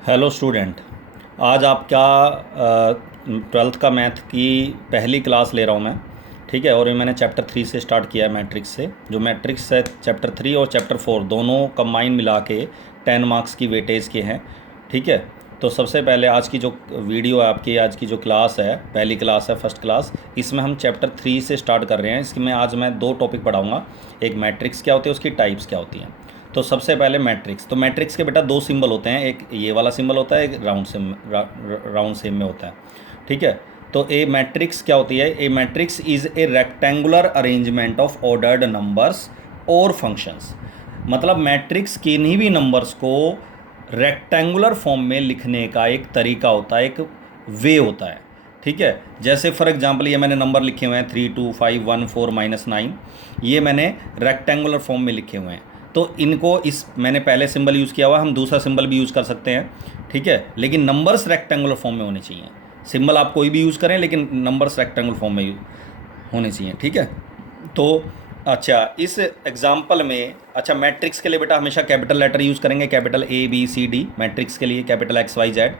Hello student. आज आपका twelfth का मैथ की पहली क्लास ले रहा हूँ मैं। ठीक है, और ये मैंने चैप्टर 3 से स्टार्ट किया है, मैट्रिक्स से। जो मैट्रिक्स है चैप्टर 3 और चैप्टर 4 दोनों कंबाइन मिला के 10 मार्क्स की वेटेज के हैं। ठीक है, तो सबसे पहले आज की जो वीडियो है आपकी, आज की जो क्लास है, पहली क्लास है, फर्स्ट क्लास, इसमें हम चैप्टर 3 से स्टार्ट कर रहे हैं। इसमें आज मैं 2 टॉपिक पढ़ाऊँगा। एक मैट्रिक्स क्या होती है, उसकी टाइप्स क्या होती हैं। तो सबसे पहले मैट्रिक्स। तो मैट्रिक्स के बेटा 2 सिंबल होते हैं, एक ये वाला सिंबल होता है, एक राउंड शेप में होता है। ठीक है, तो ए मैट्रिक्स क्या होती है? A matrix is a rectangular arrangement of ordered numbers और फंक्शंस। मतलब मैट्रिक्स किन्हीं भी नंबर्स को रेक्टेंगुलर फॉर्म में लिखने का एक तरीका होता है, एक वे होता है। ठीक है, जैसे फॉर एग्जांपल ये मैंने नंबर लिखे हुए हैं 3 2 5 1 4 -9, ये मैंने रेक्टेंगुलर फॉर्म में लिखे हुए हैं। तो इनको इस मैंने पहले सिंबल यूज़ किया हुआ, हम दूसरा सिंबल भी यूज़ कर सकते हैं। ठीक है, लेकिन नंबर्स रेक्टेंगुलर फॉर्म में होने चाहिए। सिंबल आप कोई भी यूज़ करें, लेकिन नंबर्स रेक्टेंगुलर फॉर्म में होने चाहिए। ठीक है, तो अच्छा, इस एग्जाम्पल में अच्छा मैट्रिक्स के लिए बेटा हमेशा कैपिटल लेटर यूज़ करेंगे, कैपिटल ABCD मैट्रिक्स के लिए, कैपिटल XYZ।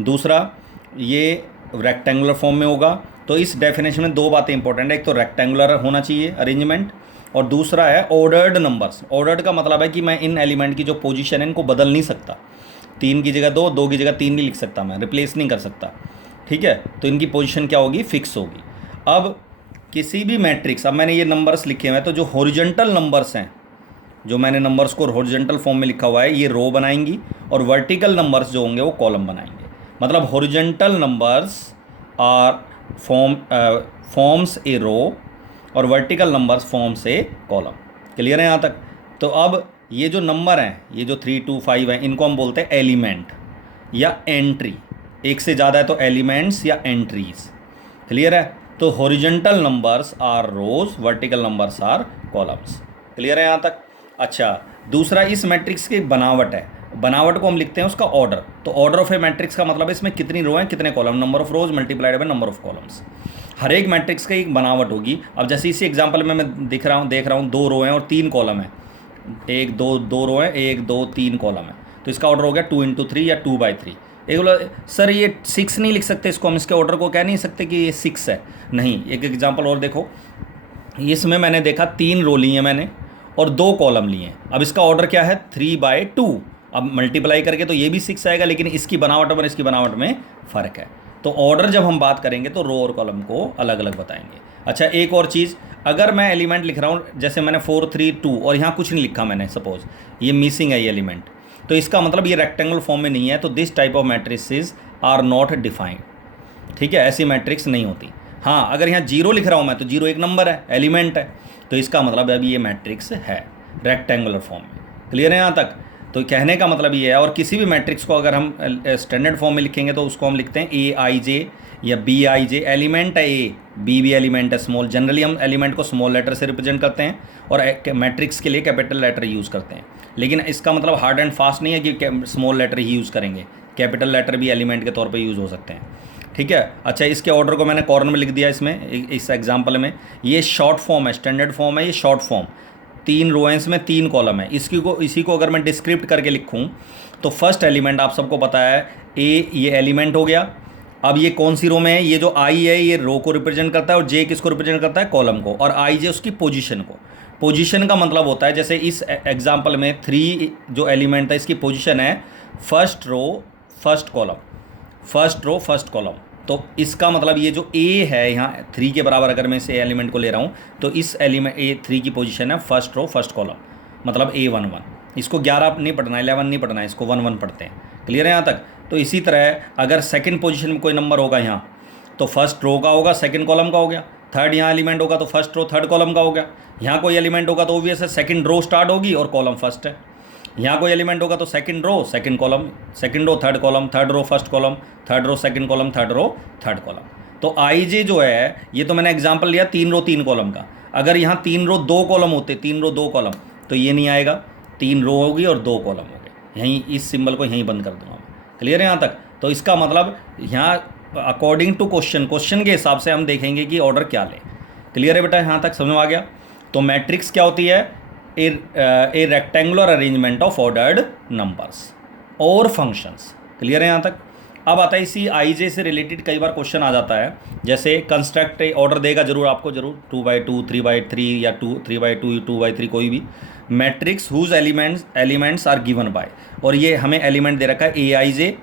दूसरा, ये रेक्टेंगुलर फॉर्म में होगा। तो इस डेफिनेशन में 2 बातें इंपॉर्टेंट है, एक तो रेक्टेंगुलर होना चाहिए अरेंजमेंट, और दूसरा है ऑर्डर्ड नंबर्स। ऑर्डर्ड का मतलब है कि मैं इन एलिमेंट की जो पोजीशन है इनको बदल नहीं सकता। 3 की जगह 2, 2 की जगह 3 नहीं लिख सकता, मैं रिप्लेस नहीं कर सकता। ठीक है, तो इनकी पोजीशन क्या होगी? फिक्स होगी। अब किसी भी मैट्रिक्स, अब मैंने ये नंबर्स लिखे हुए हैं, तो जो हॉरिजॉन्टल नंबर्स हैं, जो मैंने नंबर्स को हॉरिजॉन्टल फॉर्म में लिखा हुआ है, ये रो बनाएंगी, और वर्टिकल नंबर्स जो होंगे वो कॉलम बनाएंगे। मतलब horizontal numbers are forms a row, और vertical numbers forms a column. Clear है यहाँ तक? तो अब ये जो नंबर हैं, ये जो 3 2 5 हैं, इनको हम बोलते हैं एलिमेंट या एंट्री। एक से ज़्यादा है तो एलिमेंट्स या एंट्रीज। क्लियर है? तो horizontal numbers are rows, vertical numbers are columns. Clear है यहाँ तक? अच्छा, दूसरा, इस मैट्रिक्स की बनावट है, बनावट को हम लिखते हैं उसका ऑर्डर। तो ऑर्डर ऑफ ए मैट्रिक्स का मतलब है इसमें कितनी रो हैं, कितने column, number of rows multiplied by number of columns. हर एक मैट्रिक्स की एक बनावट होगी। अब जैसे इसी एग्जांपल में मैं देख रहा हूँ 2 रो हैं और 3 कॉलम है। 1 2 2 रो है, 1 2 3 कॉलम है, तो इसका ऑर्डर हो गया 2 × 3 या 2/3। एक बोला सर ये 6 नहीं लिख सकते इसको, हम इसके ऑर्डर को कह नहीं सकते कि ये 6 है? नहीं, एक एग्जांपल और देखो। इसमें मैंने देखा 3 रो ली हैं मैंने और 2 कॉलम लिए हैं। अब इसका ऑर्डर क्या है? 3/2। अब मल्टीप्लाई करके तो ये भी 6 आएगा, लेकिन इसकी बनावट और इसकी बनावट में फ़र्क है। तो ऑर्डर जब हम बात करेंगे तो रो और कॉलम को अलग अलग बताएंगे। अच्छा, एक और चीज़, अगर मैं एलिमेंट लिख रहा हूँ, जैसे मैंने 4 3 2 और यहाँ कुछ नहीं लिखा मैंने, सपोज ये मिसिंग है ये एलिमेंट, तो इसका मतलब ये रेक्टेंगल फॉर्म में नहीं है, तो this type of matrices are not defined. ठीक है, ऐसी मैट्रिक्स नहीं होती। हाँ, अगर यहाँ 0 लिख रहा हूँ मैं, तो 0 एक नंबर है, एलिमेंट है, तो इसका मतलब अभी ये मैट्रिक्स है रेक्टेंगुलर फॉर्म में। क्लियर है यहाँ तक? तो कहने का मतलब ये है। और किसी भी मैट्रिक्स को अगर हम स्टैंडर्ड फॉर्म में लिखेंगे तो उसको हम लिखते हैं AIJ या BIJ। एलिमेंट है A, B भी एलिमेंट है स्मॉल। जनरली हम एलिमेंट को स्मॉल लेटर से रिप्रेजेंट करते हैं और मैट्रिक्स के लिए कैपिटल लेटर यूज़ करते हैं। लेकिन इसका मतलब हार्ड एंड फास्ट नहीं है कि स्मॉल लेटर ही यूज़ करेंगे, कैपिटल लेटर भी एलिमेंट के तौर पर यूज़ हो सकते हैं। ठीक है, अच्छा, इसके ऑर्डर को मैंने कॉर्नर में लिख दिया इसमें, इस एग्जाम्पल में। ये शॉर्ट फॉर्म है, स्टैंडर्ड फॉर्म है ये शॉर्ट फॉर्म। 3 रो हैं इसमें, 3 कॉलम है। इसी को अगर मैं डिस्क्रिप्ट करके लिखूं तो फर्स्ट एलिमेंट आप सबको पता है ए, ये एलिमेंट हो गया। अब ये कौन सी रो में है? ये जो आई है ये रो को रिप्रेजेंट करता है, और जे किसको रिप्रेजेंट करता है? कॉलम को। और आई जे उसकी पोजीशन को। पोजीशन का मतलब होता है, जैसे इस एग्जांपल में 3 जो एलिमेंट है इसकी पोजीशन है first row first column, first row first column. तो इसका मतलब ये जो ए है यहाँ 3 के बराबर, अगर मैं इस एलिमेंट को ले रहा हूँ, तो इस एलिमेंट A3 की पोजीशन है फर्स्ट रो फर्स्ट कॉलम, मतलब A11। इसको 11 नहीं पढ़ना है, 11 नहीं पढ़ना है, इसको 1 1 पढ़ते हैं। क्लियर है यहाँ तक? तो इसी तरह अगर सेकंड पोजीशन में कोई नंबर होगा यहाँ, तो फर्स्ट रो का होगा, सेकंड कॉलम का हो गया। थर्ड यहाँ एलिमेंट होगा तो फर्स्ट रो थर्ड कॉलम का हो गया। यहाँ कोई एलिमेंट होगा तो ऑब्वियस है सेकंड रो स्टार्ट होगी और कॉलम फर्स्ट है। यहाँ कोई एलिमेंट होगा तो second row second column, second row third column, third row first column, third row second column, third row third column. तो IJ जो है, ये तो मैंने एग्जांपल लिया 3 रो 3 कॉलम का। अगर यहाँ 3 रो 2 कॉलम होते, 3 रो 2 कॉलम, तो ये नहीं आएगा। 3 रो होगी और 2 कॉलम हो गए। यहीं इस सिंबल को यहीं बंद कर दूंगा मैं। क्लियर है यहाँ तक? तो इसका मतलब यहाँ अकॉर्डिंग टू क्वेश्चन के हिसाब से हम देखेंगे कि ऑर्डर क्या लें। क्लियर है बेटा? यहाँ तक समझ में आ गया? तो मैट्रिक्स क्या होती है? ए rectangular arrangement of ordered numbers और फंक्शंस। क्लियर है यहाँ तक। अब आता है इसी आई जे से रिलेटेड कई बार क्वेश्चन आ जाता है, जैसे कंस्ट्रक्ट ऑर्डर देगा जरूर आपको, जरूर 2/2 3/3 या 3/2 2/3 कोई भी matrix whose elements are given by, और ये हमें एलिमेंट दे रखा है ए आई जे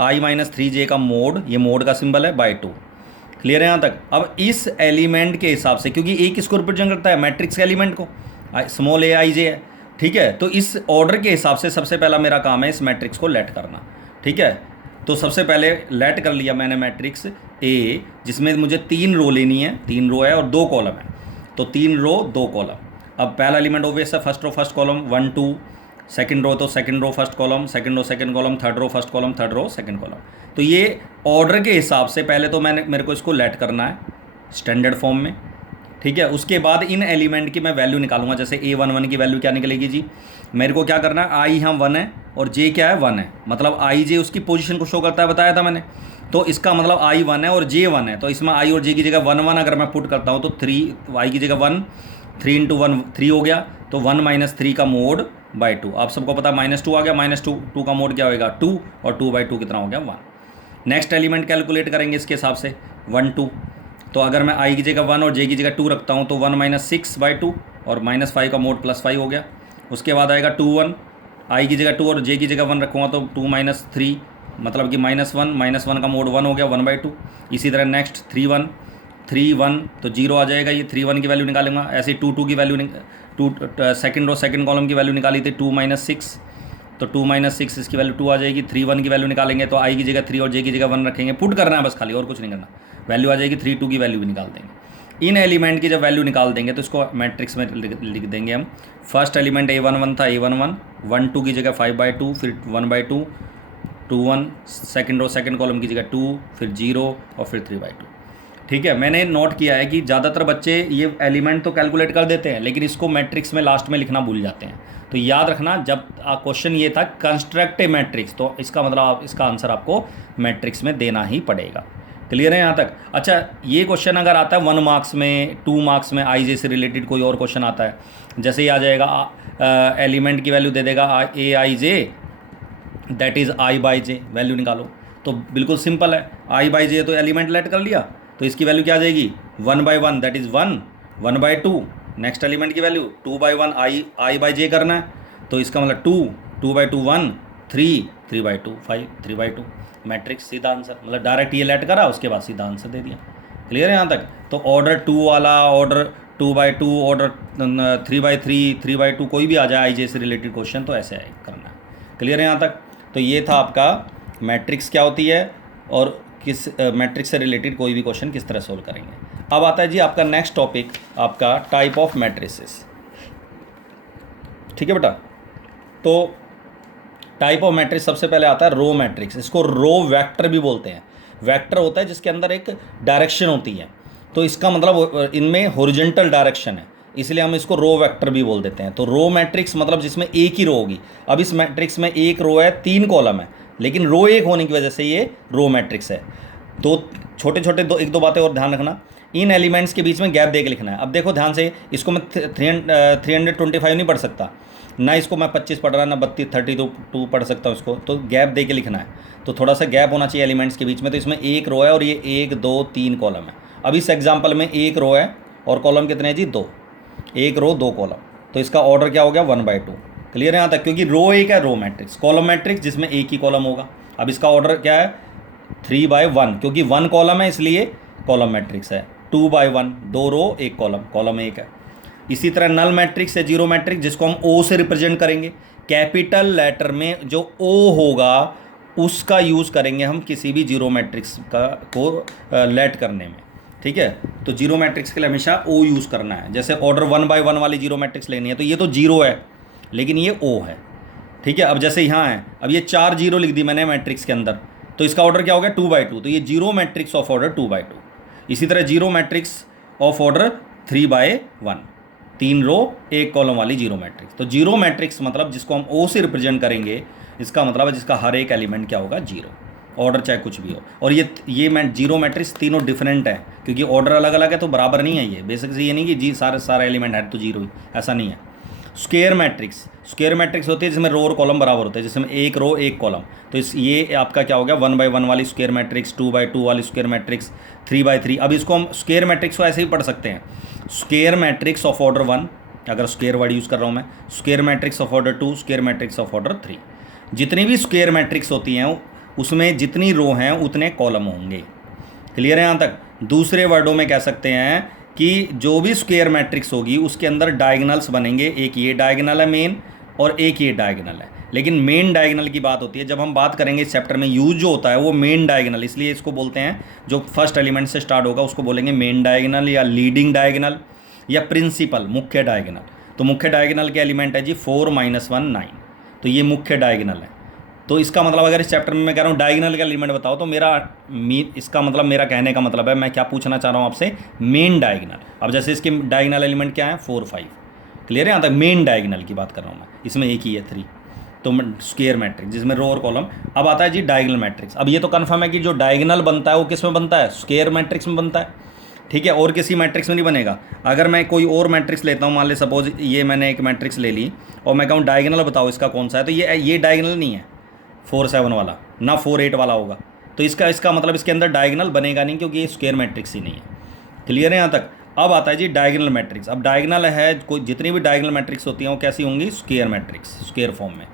I-3j का मोड, ये मोड का सिंबल है बाय 2। क्लियर है यहाँ तक। अब इस एलिमेंट के हिसाब से, क्योंकि ए किसको रिप्रेजेंट करता है, मैट्रिक्स के एलिमेंट को, स्मॉल ए आई जे है, ठीक है। तो इस ऑर्डर के हिसाब से सबसे पहला मेरा काम है इस मैट्रिक्स को लेट करना, ठीक है। तो सबसे पहले लेट कर लिया मैंने मैट्रिक्स ए, जिसमें मुझे 3 रो लेनी है, 3 रो है और 2 कॉलम है, तो 3 रो 2 कॉलम। अब पहला एलिमेंट ऑब्वियस है, first row first column 1 2, second row तो second row first column, second row second column, third row first column, third row second column. तो ये ऑर्डर के हिसाब से पहले तो मेरे को इसको लेट करना है स्टैंडर्ड फॉर्म में, ठीक है। उसके बाद इन एलिमेंट की मैं वैल्यू निकालूंगा, जैसे A11 की वैल्यू क्या निकलेगी जी, मेरे को क्या करना है, आई यहाँ 1 है और जे क्या है 1 है, मतलब आई जे उसकी पोजीशन को शो करता है, बताया था मैंने। तो इसका मतलब आई 1 है और जे 1 है, तो इसमें आई और जे की जगह 1 1 अगर मैं पुट करता हूँ तो 3 आई की जगह 1, 3 × 1 3 हो गया, तो 1 - 3 का मोड बाय 2। आप सबको पता -2 आ गया, -2 का मोड क्या होगा 2, और 2/2 कितना हो गया 1। नेक्स्ट एलिमेंट कैलकुलेट करेंगे इसके हिसाब से 1 2, तो अगर मैं आई की जगह 1 और जे की जगह 2 रखता हूँ तो 1 - 6/2 और -5 का मोड +5 हो गया। उसके बाद आएगा 2 1, आई की जगह 2 और जे की जगह 1 रखूँगा तो 2 - 3, मतलब कि -1 का मोड 1 हो गया 1/2। इसी तरह नेक्स्ट 3 1 3 1, तो 0 आ जाएगा, ये 3 1 की वैल्यू निकालूंगा। ऐसे 2 2 की value, second row second column की वैल्यू निकाली थी 2 - 6, तो 2 - 6 इसकी वैल्यू 2 आ जाएगी। 3 1 की वैल्यू निकालेंगे तो आई की जगह 3 और जे की जगह 1 रखेंगे, पुट करना है बस खाली, और कुछ नहीं करना, वैल्यू आ जाएगी 3 2 की वैल्यू भी निकाल देंगे। इन एलिमेंट की जब वैल्यू निकाल देंगे तो इसको मैट्रिक्स में लिख देंगे हम। फर्स्ट एलिमेंट A11 था, A11 1 2 की जगह 5/2, फिर 1/2 2 1, सेकंड रो सेकंड कॉलम की जगह 2, फिर 0 और फिर 3/2, ठीक है। मैंने नोट किया है कि ज़्यादातर बच्चे ये एलिमेंट तो कैलकुलेट कर देते हैं, लेकिन इसको मैट्रिक्स में लास्ट में लिखना भूल जाते हैं। तो याद रखना, जब क्वेश्चन ये था कंस्ट्रक्ट ए मैट्रिक्स, तो इसका मतलब इसका आंसर आपको मैट्रिक्स में देना ही पड़ेगा। क्लियर है यहाँ तक। अच्छा, ये क्वेश्चन अगर आता है 1 मार्क्स में, 2 मार्क्स में, आई जे से रिलेटेड कोई और क्वेश्चन आता है, जैसे ही आ जाएगा एलिमेंट की वैल्यू दे देगा ए आई जे, दैट इज़ I/J, वैल्यू निकालो। तो बिल्कुल सिंपल है, I/J तो एलिमेंट लेट कर लिया, तो इसकी वैल्यू क्या आ जाएगी 1/1, दैट इज़ 1, 1/2। नेक्स्ट एलिमेंट की वैल्यू 2/1, I/J करना है, तो इसका मतलब 2, 2/2 1, 3, 3/2 5, 3/2 मैट्रिक्स, सीधा आंसर। मतलब डायरेक्ट ये लेट करा, उसके बाद सीधा आंसर दे दिया। क्लियर है यहाँ तक। तो ऑर्डर 2 वाला, ऑर्डर 2/2, ऑर्डर 3/3, 3/2 कोई भी आ जाए आई जे से रिलेटेड क्वेश्चन, तो ऐसे करना है। क्लियर है यहाँ तक। तो ये था आपका मैट्रिक्स क्या होती है और किस मैट्रिक्स से रिलेटेड कोई भी क्वेश्चन किस तरह सोल्व करेंगे। अब आता है जी आपका नेक्स्ट टॉपिक, आपका टाइप ऑफ मैट्रिसेस। ठीक है बेटा। तो टाइप ऑफ मैट्रिक्स सबसे पहले आता है रो मैट्रिक्स। इसको रो वेक्टर भी बोलते हैं। वेक्टर होता है जिसके अंदर एक डायरेक्शन होती है, तो इसका मतलब इनमें हॉरिजॉन्टल डायरेक्शन है, इसलिए हम इसको रो वेक्टर भी बोल देते हैं। तो रो मैट्रिक्स मतलब जिसमें एक ही रो होगी। अब इस मैट्रिक्स में एक रो है, 3 कॉलम है, लेकिन रो एक होने की वजह से ये रो मैट्रिक्स है। तो छोटे छोटे एक दो बातें और ध्यान रखना, इन एलिमेंट्स के बीच में गैप दे के लिखना है। अब देखो ध्यान से, इसको मैं 325 नहीं पढ़ सकता, ना इसको मैं 25 पढ़ रहा, ना 32 पढ़ सकता हूँ इसको, तो गैप दे के लिखना है। तो थोड़ा सा गैप होना चाहिए एलिमेंट्स के बीच में। तो इसमें एक रो है और ये 1 2 3 कॉलम है। अब इस एग्जाम्पल में एक रो है और कॉलम कितने हैं जी 2, एक रो 2 कॉलम, तो इसका ऑर्डर क्या हो गया 1/2। क्लियर है यहाँ तक, क्योंकि रो एक है रो मैट्रिक्स, कॉलम मैट्रिक्स जिसमें एक ही कॉलम होगा। अब इसका ऑर्डर क्या है 3/1, क्योंकि 1 कॉलम है इसलिए कॉलम मैट्रिक्स है। 2/1, 2 रो 1 कॉलम, कॉलम 1 है। इसी तरह नल मैट्रिक्स है जीरो मैट्रिक्स, जिसको हम ओ से रिप्रेजेंट करेंगे। कैपिटल लेटर में जो ओ होगा उसका यूज़ करेंगे हम किसी भी जीरो मैट्रिक्स को लेट करने में। ठीक है, तो जीरो मैट्रिक्स के लिए हमेशा ओ यूज़ करना है। जैसे ऑर्डर 1/1 वाली जीरो मैट्रिक्स लेनी है, तो ये तो जीरो है लेकिन ये ओ है। ठीक है, अब जैसे यहाँ है, अब ये 4 जीरो लिख दी मैंने मैट्रिक्स के अंदर, तो इसका ऑर्डर क्या हो गया 2/2, तो ये जीरो मैट्रिक्स ऑफ ऑर्डर 2/2। इसी तरह zero matrix of order 3/1, 3 row 1 column वाली जीरो मैट्रिक्स। तो जीरो मैट्रिक्स मतलब जिसको हम ओ से रिप्रेजेंट करेंगे, इसका मतलब है जिसका हर एक एलिमेंट क्या होगा जीरो, ऑर्डर चाहे कुछ भी हो। और ये जीरो मैट्रिक्स तीनों डिफरेंट है, क्योंकि ऑर्डर अलग अलग है तो बराबर नहीं है। ये बेसिकली ये नहीं कि जी सारा एलिमेंट है तो जीरो ही, ऐसा नहीं है। स्क्वायर मैट्रिक्स होती है जिसमें रो और कॉलम बराबर होते हैं, जिसमें एक रो एक कॉलम। तो इस ये आपका क्या हो गया 1/1 वाली स्क्वायर मैट्रिक्स, 2/2 वाली स्क्वायर मैट्रिक्स, 3/3। अब इसको हम स्क्वायर मैट्रिक्स को ऐसे ही पढ़ सकते हैं, स्क्वायर मैट्रिक्स ऑफ ऑर्डर 1, अगर स्क्वायर वर्ड यूज़ कर रहा हूँ मैं, square matrix of order 2, square matrix of order 3। जितनी भी स्क्वायर मैट्रिक्स होती हैं उसमें जितनी रो हैं उतने कॉलम होंगे। क्लियर है यहाँ तक? दूसरे वर्डों में कह सकते हैं कि जो भी स्क्वायर मैट्रिक्स होगी उसके अंदर डायगनल्स बनेंगे, एक ये डायगनल है मेन और एक ये डायगनल है। लेकिन मेन डायगनल की बात होती है, जब हम बात करेंगे इस चैप्टर में यूज जो होता है वो मेन डायगनल, इसलिए इसको बोलते हैं जो फर्स्ट एलिमेंट से स्टार्ट होगा उसको बोलेंगे मेन डायगनल या लीडिंग डायगनल या प्रिंसिपल, मुख्य डायगनल। तो मुख्य डायगनल के एलिमेंट है जी 4 - 1 9, तो ये मुख्य डायगनल है। तो इसका मतलब अगर इस चैप्टर में मैं कह रहा हूँ डायगनल का एलिमेंट बताओ, तो इसका मतलब मेरा कहने का मतलब है मैं क्या पूछना चाह रहा हूँ आपसे, मेन डायगनल। अब जैसे इसके डायगनल एलिमेंट क्या है 4 5, क्लियर है यहाँ तक? मेन डायगनल की बात कर रहा हूँ मैं, इसमें एक ही है 3। तो स्क्वायर मैट्रिक्स जिसमें रो और कॉलम। अब आता है जी डायगनल मैट्रिक्स। अब ये तो कन्फर्म है कि जो डायगनल बनता है वो किस में बनता है, स्क्वायर मैट्रिक्स में बनता है, ठीक है, और किसी मैट्रिक्स में नहीं बनेगा। अगर मैं कोई और मैट्रिक्स लेता हूँ, मान ले सपोज ये मैंने एक मैट्रिक्स ले ली और मैं कहूँ डायगनल बताओ इसका कौन सा है, तो ये डायगनल नहीं है 4 7 वाला, ना 4 8 वाला होगा। तो इसका मतलब इसके अंदर डायगनल बनेगा नहीं, क्योंकि ये स्क्वायर मैट्रिक्स ही नहीं है। क्लियर है यहाँ तक? अब आता है जी डायगनल मैट्रिक्स। अब डायगनल है कोई, जितनी भी डायगनल मैट्रिक्स होती हैं वो कैसी होंगी, स्क्वायर मैट्रिक्स, स्क्वायर फॉर्म में,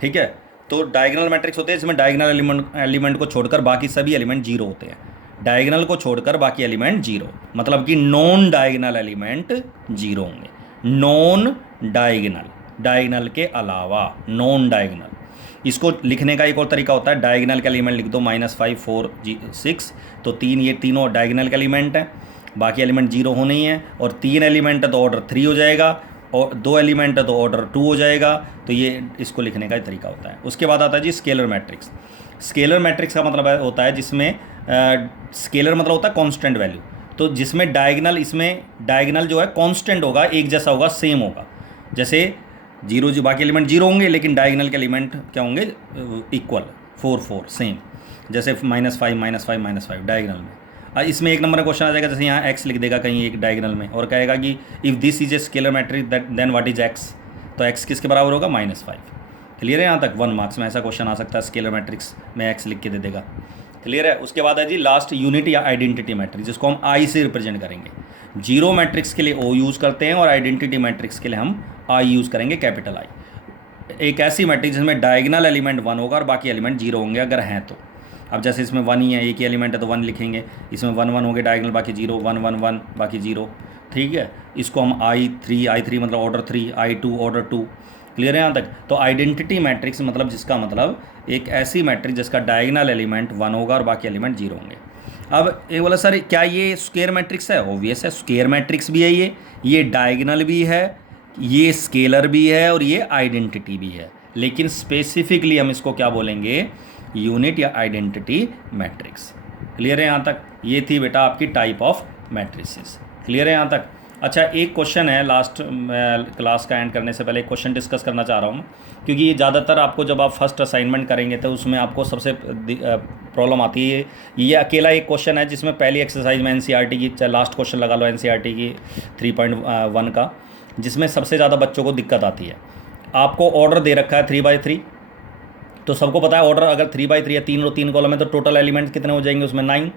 ठीक है। तो डायगनल मैट्रिक्स होते हैं जिसमें डायगनल एलिमेंट को छोड़कर बाकी सभी एलिमेंट जीरो होते हैं। डायगनल को छोड़कर बाकी एलिमेंट जीरो, मतलब कि नॉन डायगनल एलिमेंट जीरो होंगे। नॉन डायगनल के अलावा नॉन डायगनल। इसको लिखने का एक और तरीका होता है, डायगनल का एलिमेंट लिख दो -5 4 6, तो ये तीनों डायगनल का एलिमेंट है, बाकी एलिमेंट जीरो होने ही है। और 3 एलिमेंट है तो ऑर्डर 3 हो जाएगा, और 2 एलिमेंट है तो ऑर्डर 2 हो जाएगा। तो ये इसको लिखने का ही तरीका होता है। उसके बाद आता है जी स्केलर मैट्रिक्स। स्केलर मैट्रिक्स का मतलब होता है जिसमें स्केलर मतलब होता है कांस्टेंट वैल्यू, तो जिसमें डायगनल, इसमें डायगनल जो है कांस्टेंट होगा, एक जैसा होगा, सेम होगा। जैसे जीरो जी बाकी एलिमेंट जीरो होंगे, लेकिन डायगनल के एलिमेंट क्या होंगे, इक्वल 4 4 सेम। जैसे -5 -5 डायगनल में। इसमें एक नंबर का क्वेश्चन आ जाएगा, जैसे यहाँ x लिख देगा कहीं एक डायगनल में और कहेगा कि if this is a scalar matrix then what is x, तो x किसके बराबर होगा, -5। क्लियर है यहाँ तक? 1 मार्क्स में ऐसा क्वेश्चन आ सकता है, स्केलर मैट्रिक्स में x लिख के दे देगा। क्लियर है? उसके बाद है जी लास्ट यूनिट या आइडेंटिटी मैट्रिक्स, जिसको हम I से रिप्रेजेंट करेंगे। जीरो मैट्रिक्स के लिए O यूज़ करते हैं और आइडेंटिटी मैट्रिक्स के लिए हम I यूज़ करेंगे, कैपिटल I। एक ऐसी मैट्रिक्स जिसमें डायगनल एलिमेंट 1 होगा और बाकी एलिमेंट जीरो होंगे, अगर हैं तो। अब जैसे इसमें 1 ही है, एक ही एलिमेंट है तो 1 लिखेंगे, इसमें 1 1 हो गए डायगनल, बाकी जीरो, 1 1 1 बाकी जीरो, ठीक है। इसको हम I3 मतलब ऑर्डर 3, I2 ऑर्डर 2। क्लियर है यहाँ तक? तो आइडेंटिटी मैट्रिक्स मतलब जिसका मतलब एक ऐसी मैट्रिक्स जिसका डायगनल एलिमेंट 1 होगा और बाकी एलिमेंट जीरो होंगे। अब ये बोला सर क्या ये स्क्वायर मैट्रिक्स है? ऑब्वियस है, स्क्वायर मैट्रिक्स भी है, ये डायगनल भी है, ये स्केलर भी है और ये आइडेंटिटी भी है। लेकिन स्पेसिफिकली हम इसको क्या बोलेंगे, यूनिट या आइडेंटिटी मैट्रिक्स। क्लियर है यहाँ तक? ये थी बेटा आपकी टाइप ऑफ मैट्रिसेस। क्लियर है यहाँ तक? अच्छा, एक क्वेश्चन है लास्ट क्लास का एंड करने से पहले, एक क्वेश्चन डिस्कस करना चाह रहा हूँ, क्योंकि ये ज़्यादातर आपको जब आप फर्स्ट असाइनमेंट करेंगे तो उसमें आपको सबसे प्रॉब्लम आती है। ये अकेला एक क्वेश्चन है जिसमें पहली एक्सरसाइज में NCERT की, चाहे लास्ट क्वेश्चन लगा लो NCERT की 3.1 का, जिसमें सबसे ज़्यादा बच्चों को दिक्कत आती है। आपको ऑर्डर दे रखा है 3/3, तो सबको पता है ऑर्डर अगर 3/3 है, 3 रो 3 कॉलम है, तो टोटल एलिमेंट्स कितने हो जाएंगे उसमें, 9,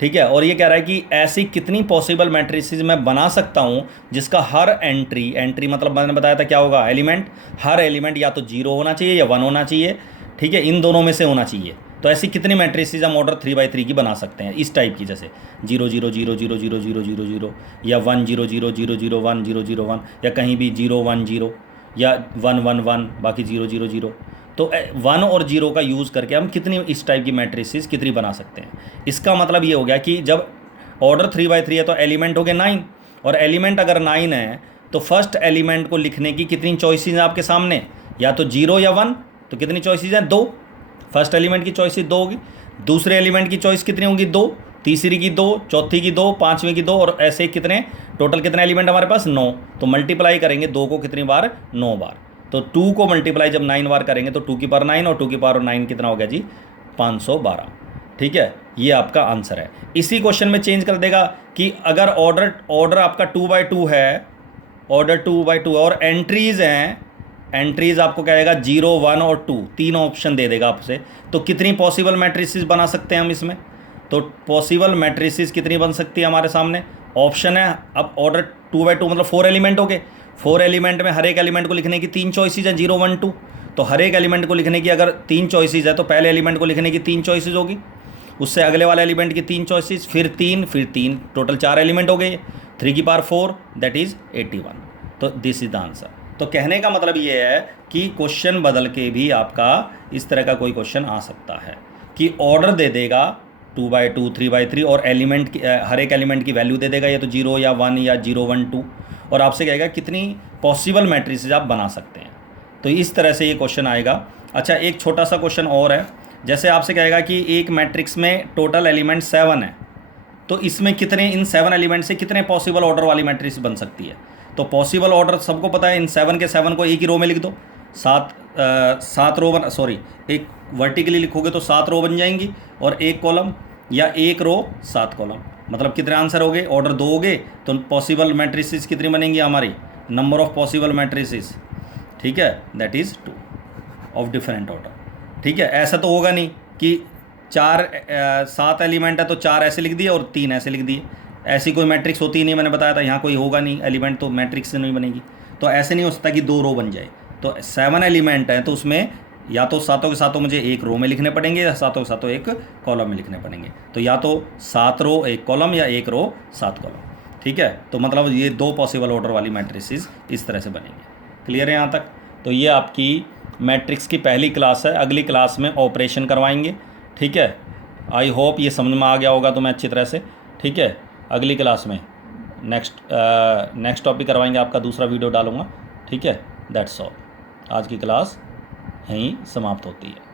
ठीक है। और ये कह रहा है कि ऐसी कितनी पॉसिबल मैट्रिसेस मैं बना सकता हूँ जिसका हर एंट्री मतलब मैंने बताया था क्या होगा, एलिमेंट, हर एलिमेंट या तो 0 होना चाहिए या 1 होना चाहिए, ठीक है, इन दोनों में से होना चाहिए। तो ऐसी कितनी मैट्रिसेस हम ऑर्डर 3/3 की बना सकते हैं, इस टाइप की, जैसे 0 0 0 0 0 0 0 0 या 1 0 0 0 0 1 0 0 1, या कहीं भी 0 1 0 या 1 1 1 बाकी 0 0 0। तो 1 और 0 का यूज़ करके हम कितनी इस टाइप की मैट्रिसेस कितनी बना सकते हैं। इसका मतलब ये हो गया कि जब ऑर्डर 3/3 है तो एलिमेंट हो गए 9, और एलिमेंट अगर 9 है तो फर्स्ट एलिमेंट को लिखने की कितनी चॉइसेस हैं आपके सामने, या तो 0 या 1, तो कितनी चॉइसेस हैं, 2। फर्स्ट एलिमेंट की चॉइसेस 2 होगी, दूसरे एलिमेंट की चॉइस कितनी होंगी, 2, तीसरी की 2, चौथी की 2, पाँचवीं की 2, और ऐसे कितने टोटल कितने एलिमेंट हमारे पास, 9। तो मल्टीप्लाई करेंगे 2 को कितनी बार, 9 बार। तो 2 को मल्टीप्लाई जब 9 बार करेंगे तो 2 की पावर 9, और 2 की पावर 9 कितना हो गया जी, 512। ठीक है, ये आपका आंसर है। इसी क्वेश्चन में चेंज कर देगा कि अगर ऑर्डर आपका 2/2 है, ऑर्डर 2 by 2 और एंट्रीज़ हैं, एंट्रीज़ आपको कहेगा 0, 1 और 2, तीन ऑप्शन दे देगा आपसे। तो कितनी पॉसिबल मैट्रिसेस बना सकते हैं हम इसमें? तो पॉसिबल मैट्रिसेस कितनी बन सकती है हमारे सामने? ऑप्शन है, अब ऑर्डर 2 by 2 मतलब 4 एलिमेंट हो गए। 4 एलिमेंट में हर एक एलिमेंट को लिखने की 3 चॉइसेस हैं, 0, 1, 2। तो हर एक एलिमेंट को लिखने की अगर 3 चॉइसेस है तो पहले एलिमेंट को लिखने की 3 चॉइसेस होगी, उससे अगले वाले एलिमेंट की 3 चॉइसेस, फिर 3, टोटल 4 एलिमेंट हो गए। 3 की पावर 4 दैट इज़ 81। तो दिस इज द आंसर। तो कहने का मतलब ये है कि क्वेश्चन बदल के भी आपका इस तरह का कोई क्वेश्चन आ सकता है कि ऑर्डर दे देगा 2 by 2, 3 by 3 और एलिमेंट की हर एक एलिमेंट की वैल्यू दे देगा, या तो 0 या 1 या 0, 1, 2, और आपसे कहेगा कितनी पॉसिबल मैट्रिसेस आप बना सकते हैं। तो इस तरह से ये क्वेश्चन आएगा। अच्छा, एक छोटा सा क्वेश्चन और है, जैसे आपसे कहेगा कि एक मैट्रिक्स में टोटल एलिमेंट 7 है, तो इसमें कितने, इन 7 एलिमेंट से कितने पॉसिबल ऑर्डर वाली मैट्रिक्स बन सकती है? तो पॉसिबल ऑर्डर सबको पता है, इन 7 के 7 को एक ही रो में लिख दो, 7 रो बन, सॉरी, एक वर्टिकली लिखोगे तो 7 रो बन जाएंगी और एक कॉलम, या एक रो 7 कॉलम। मतलब कितने आंसर हो गए? ऑर्डर 2 हो गए, तो पॉसिबल मैट्रिसेस कितनी बनेंगी हमारी? नंबर ऑफ पॉसिबल मैट्रिसेस, ठीक है, that is 2 of different order. ठीक है, ऐसा तो होगा नहीं कि 7 एलिमेंट है तो 4 ऐसे लिख दिए और 3 ऐसे लिख दिए, ऐसी कोई मैट्रिक्स होती ही नहीं। मैंने बताया था यहाँ कोई होगा नहीं एलिमेंट, तो मैट्रिक्स से नहीं बनेगी। तो ऐसे नहीं हो सकता कि 2 रो बन जाए। तो 7 एलिमेंट हैं तो उसमें या तो सातों के सातों मुझे एक रो में लिखने पड़ेंगे, या सातों के सातों एक कॉलम में लिखने पड़ेंगे। तो या तो 7 रो 1 कॉलम, या 1 रो 7 कॉलम। ठीक है, तो मतलब ये 2 पॉसिबल ऑर्डर वाली मैट्रिसेस इस तरह से बनेंगे। क्लियर है यहाँ तक? तो ये आपकी मैट्रिक्स की पहली क्लास है। अगली क्लास में ऑपरेशन करवाएंगे। ठीक है, आई होप ये समझ में आ गया होगा तुम्हें अच्छी तरह से। ठीक है, अगली क्लास में नेक्स्ट टॉपिक करवाएंगे, आपका दूसरा वीडियो डालूंगा। ठीक है, दैट्स ऑल। आज की क्लास यहीं समाप्त होती है।